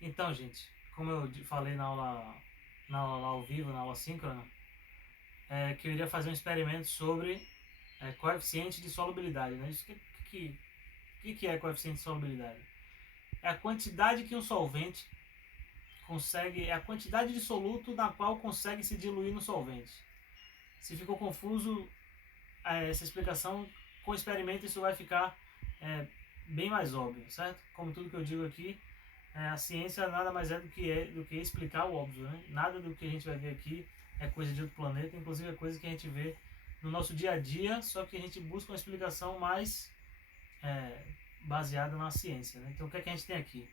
Então, gente, como eu falei na aula lá ao vivo, na aula síncrona, que eu iria fazer um experimento sobre coeficiente de solubilidade. Né? Que é coeficiente de solubilidade? É a quantidade que um solvente consegue, é a quantidade de soluto na qual consegue se diluir no solvente. Se ficou confuso essa explicação, com o experimento isso vai ficar bem mais óbvio, certo? Como tudo que eu digo aqui, a ciência nada mais é do que explicar o óbvio, né? Nada do que a gente vai ver aqui é coisa de outro planeta, inclusive é coisa que a gente vê no nosso dia a dia, só que a gente busca uma explicação mais baseada na ciência, né? Então o que é que a gente tem aqui?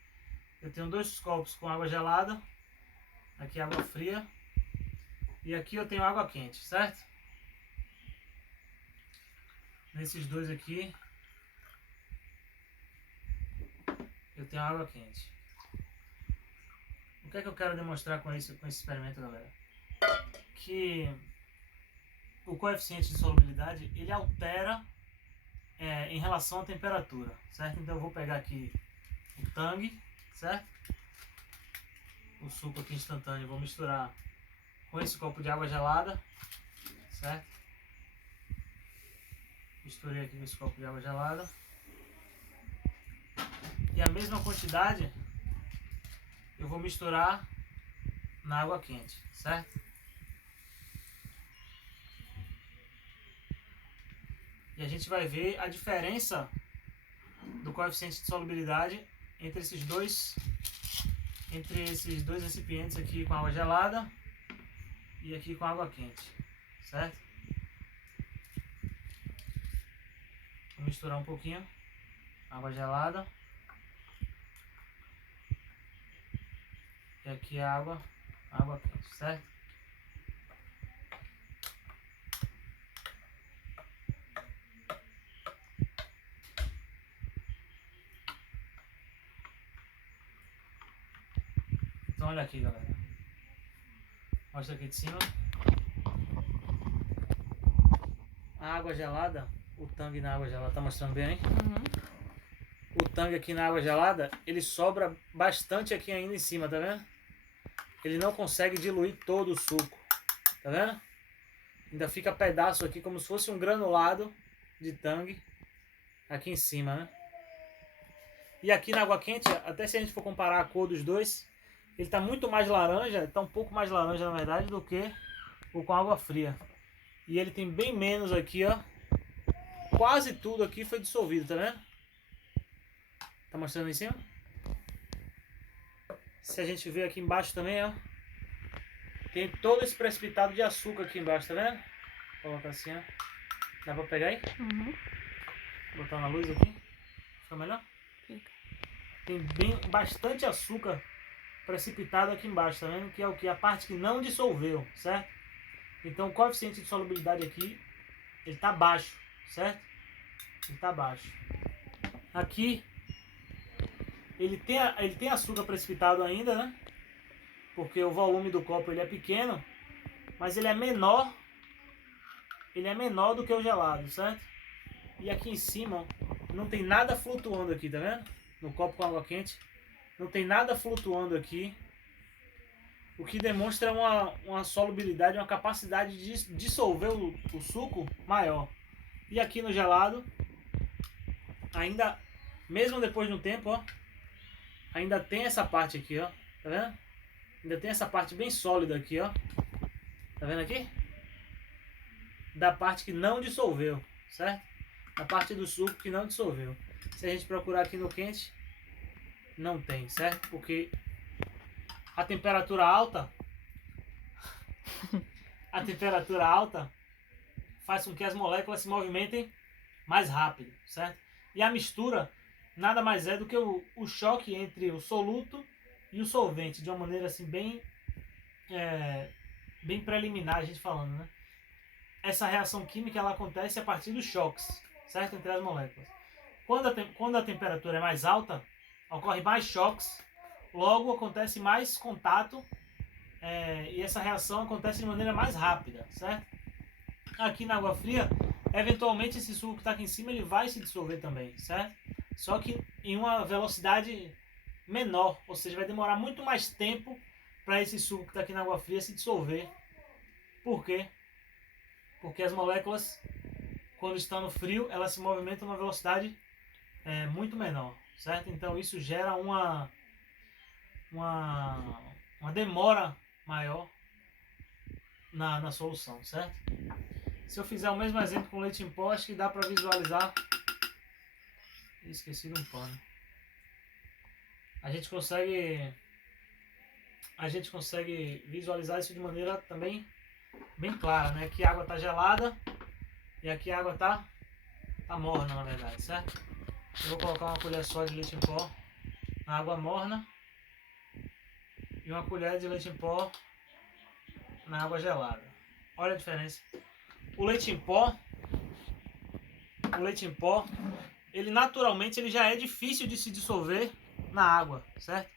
Eu tenho dois copos com água gelada, aqui água fria, e aqui eu tenho água quente, certo? Nesses dois aqui eu tenho água quente. O que é que eu quero demonstrar com esse experimento, galera? Que o coeficiente de solubilidade ele altera em relação à temperatura, certo? Então eu vou pegar aqui o Tang, certo? O suco aqui instantâneo, eu vou misturar com esse copo de água gelada, certo? Misturei aqui com esse copo de água gelada. E a mesma quantidade eu vou misturar na água quente, certo? E a gente vai ver a diferença do coeficiente de solubilidade entre esses dois recipientes aqui com água gelada e aqui com água quente, certo? Vou misturar um pouquinho água gelada e aqui água quente, certo? Então olha aqui, galera. Mostra aqui de cima. A água gelada, o Tang na água gelada, tá mostrando bem, hein? Uhum. O Tang aqui na água gelada, ele sobra bastante aqui ainda em cima, tá vendo? Ele não consegue diluir todo o suco, tá vendo? Ainda fica pedaço aqui como se fosse um granulado de Tang aqui em cima, né? E aqui na água quente, até se a gente for comparar a cor dos dois, ele tá muito mais laranja, tá um pouco mais laranja na verdade do que o com água fria. E ele tem bem menos aqui, ó. Quase tudo aqui foi dissolvido, tá vendo? Tá mostrando em cima? Se a gente ver aqui embaixo também, ó. Tem todo esse precipitado de açúcar aqui embaixo, tá vendo? Vou colocar assim, ó. Dá pra pegar aí? Uhum. Vou botar na luz aqui. Fica melhor? Fica. Tem bastante açúcar precipitado aqui embaixo, tá vendo? Que é o que? A parte que não dissolveu, certo? Então o coeficiente de solubilidade aqui, ele tá baixo, certo? Ele tá baixo. Aqui, ele tem açúcar precipitado ainda, né? Porque o volume do copo ele é pequeno, mas ele é menor do que o gelado, certo? E aqui em cima, ó, não tem nada flutuando aqui, tá vendo? No copo com água quente, não tem nada flutuando aqui, o que demonstra uma solubilidade, uma capacidade de dissolver o suco maior. E aqui no gelado, ainda, mesmo depois de um tempo, ó, ainda tem essa parte aqui, ó, tá vendo? Ainda tem essa parte bem sólida aqui, ó. Tá vendo aqui? Da parte que não dissolveu, certo? A parte do suco que não dissolveu. Se a gente procurar aqui no quente, não tem, certo? Porque a temperatura alta faz com que as moléculas se movimentem mais rápido, certo? E a mistura nada mais é do que o choque entre o soluto e o solvente, de uma maneira assim bem preliminar, a gente falando, né? Essa reação química ela acontece a partir dos choques, certo? Entre as moléculas. Quando a temperatura é mais alta, ocorre mais choques, logo acontece mais contato e essa reação acontece de maneira mais rápida, certo? Aqui na água fria, eventualmente esse suco que está aqui em cima ele vai se dissolver também, certo? Só que em uma velocidade menor, ou seja, vai demorar muito mais tempo para esse suco que está aqui na água fria se dissolver. Por quê? Porque as moléculas, quando estão no frio, elas se movimentam numa velocidade muito menor, certo? Então isso gera uma demora maior na solução, certo? Se eu fizer o mesmo exemplo com leite em pó, acho que dá para visualizar. Esqueci de um pano. A gente consegue visualizar isso de maneira também bem clara, né? Aqui a água está gelada e aqui a água está morna, na verdade, certo? Eu vou colocar uma colher só de leite em pó na água morna e uma colher de leite em pó na água gelada. Olha a diferença. O leite em pó, ele naturalmente ele já é difícil de se dissolver na água, certo?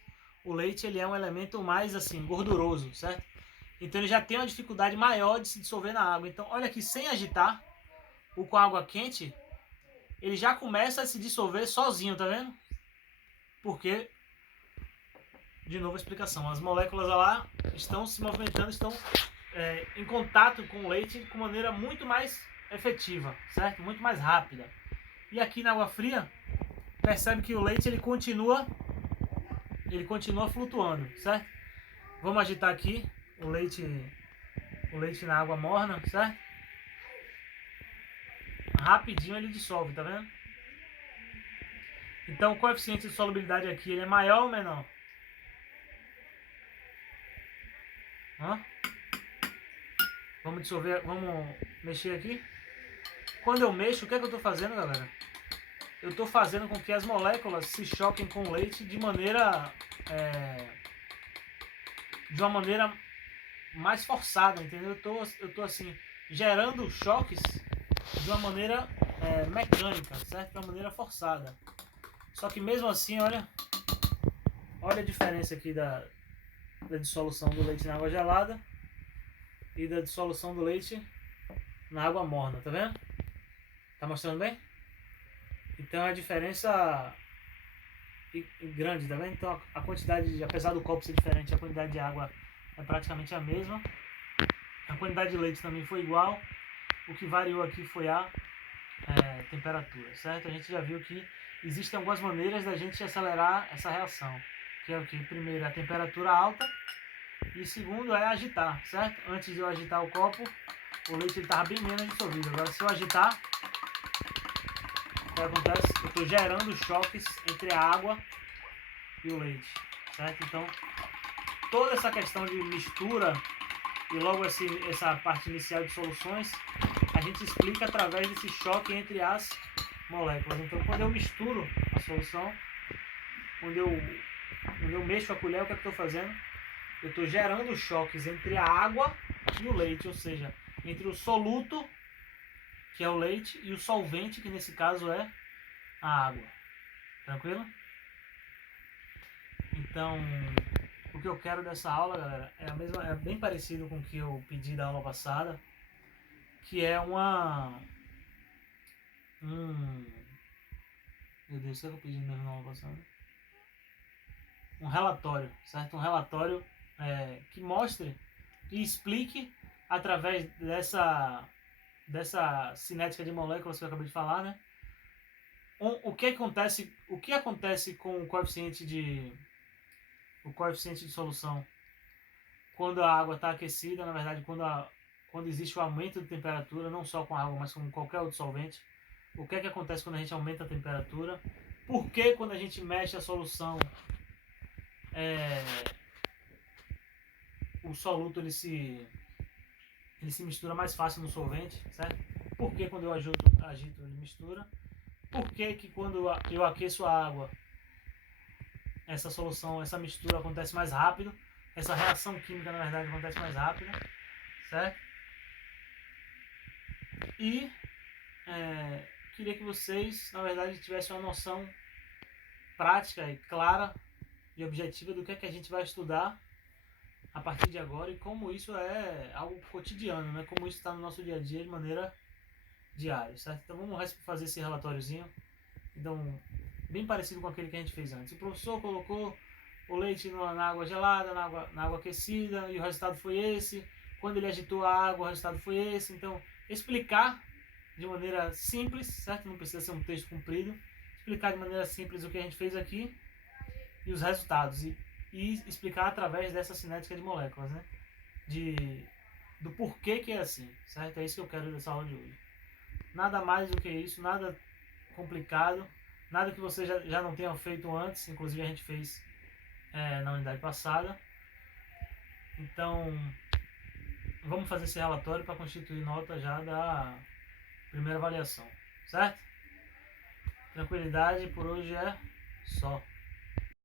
O leite ele é um elemento mais assim gorduroso, certo? Então ele já tem uma dificuldade maior de se dissolver na água. Então olha aqui, sem agitar, o com água quente, ele já começa a se dissolver sozinho, tá vendo? Porque, de novo a explicação, as moléculas lá estão se movimentando, estão em contato com o leite de maneira muito mais efetiva, certo? Muito mais rápida. E aqui na água fria, percebe que o leite ele continua flutuando, certo? Vamos agitar aqui o leite na água morna, certo? Rapidinho ele dissolve, tá vendo? Então o coeficiente de solubilidade aqui ele é maior ou menor? Vamos dissolver, vamos mexer aqui. Quando eu mexo, o que é que eu estou fazendo, galera? Eu estou fazendo com que as moléculas se choquem com o leite de uma maneira mais forçada, entendeu? Eu tô assim, gerando choques de uma maneira mecânica, certo? De uma maneira forçada. Só que mesmo assim, olha a diferença aqui da dissolução do leite na água gelada e da dissolução do leite na água morna, tá vendo? Tá mostrando bem? Então a diferença grande, tá vendo? Então a quantidade, apesar do copo ser diferente, a quantidade de água é praticamente a mesma. A quantidade de leite também foi igual. O que variou aqui foi a temperatura, certo? A gente já viu que existem algumas maneiras da gente acelerar essa reação. Que é o que? Primeiro, a temperatura alta. E segundo é agitar, certo? Antes de eu agitar o copo, o leite estava bem menos dissolvido. Agora se eu agitar, o que acontece? Eu estou gerando choques entre a água e o leite, certo? Então, toda essa questão de mistura e logo essa parte inicial de soluções, a gente explica através desse choque entre as moléculas. Então, quando eu misturo a solução, quando eu mexo a colher, o que eu estou fazendo? Eu estou gerando choques entre a água e o leite, ou seja, entre o soluto, que é o leite, e o solvente, que nesse caso é a água. Tranquilo? Então, o que eu quero dessa aula, galera, é bem parecido com o que eu pedi da aula passada, que é meu Deus, o que eu pedi mesmo na aula passada? Um relatório, certo? Um relatório que mostre e explique através dessa cinética de moléculas que eu acabei de falar, né? O que acontece com o coeficiente de solução quando a água está aquecida, na verdade, quando existe o aumento de temperatura, não só com a água, mas com qualquer outro solvente. O que acontece quando a gente aumenta a temperatura? Por que quando a gente mexe a solução, o soluto ele se mistura mais fácil no solvente, certo? Por que quando eu agito ele mistura? Por que quando eu aqueço a água, essa solução, essa mistura acontece mais rápido? Essa reação química, na verdade, acontece mais rápido, certo? E queria que vocês, na verdade, tivessem uma noção prática e clara e objetiva do que é que a gente vai estudar a partir de agora e como isso é algo cotidiano, né? Como isso está no nosso dia a dia de maneira diária, certo? Então vamos fazer esse relatóriozinho. Então, bem parecido com aquele que a gente fez antes. O professor colocou o leite na água gelada, na água aquecida, e o resultado foi esse. Quando ele agitou a água, o resultado foi esse. Então, explicar de maneira simples, certo? Não precisa ser um texto comprido. Explicar de maneira simples o que a gente fez aqui e os resultados. E explicar através dessa cinética de moléculas, né? Do porquê que é assim, certo? É isso que eu quero dessa aula de hoje. Nada mais do que isso, nada complicado, nada que vocês já não tenham feito antes, inclusive a gente fez na unidade passada. Então, vamos fazer esse relatório para constituir nota já da primeira avaliação, certo? Tranquilidade, por hoje é só.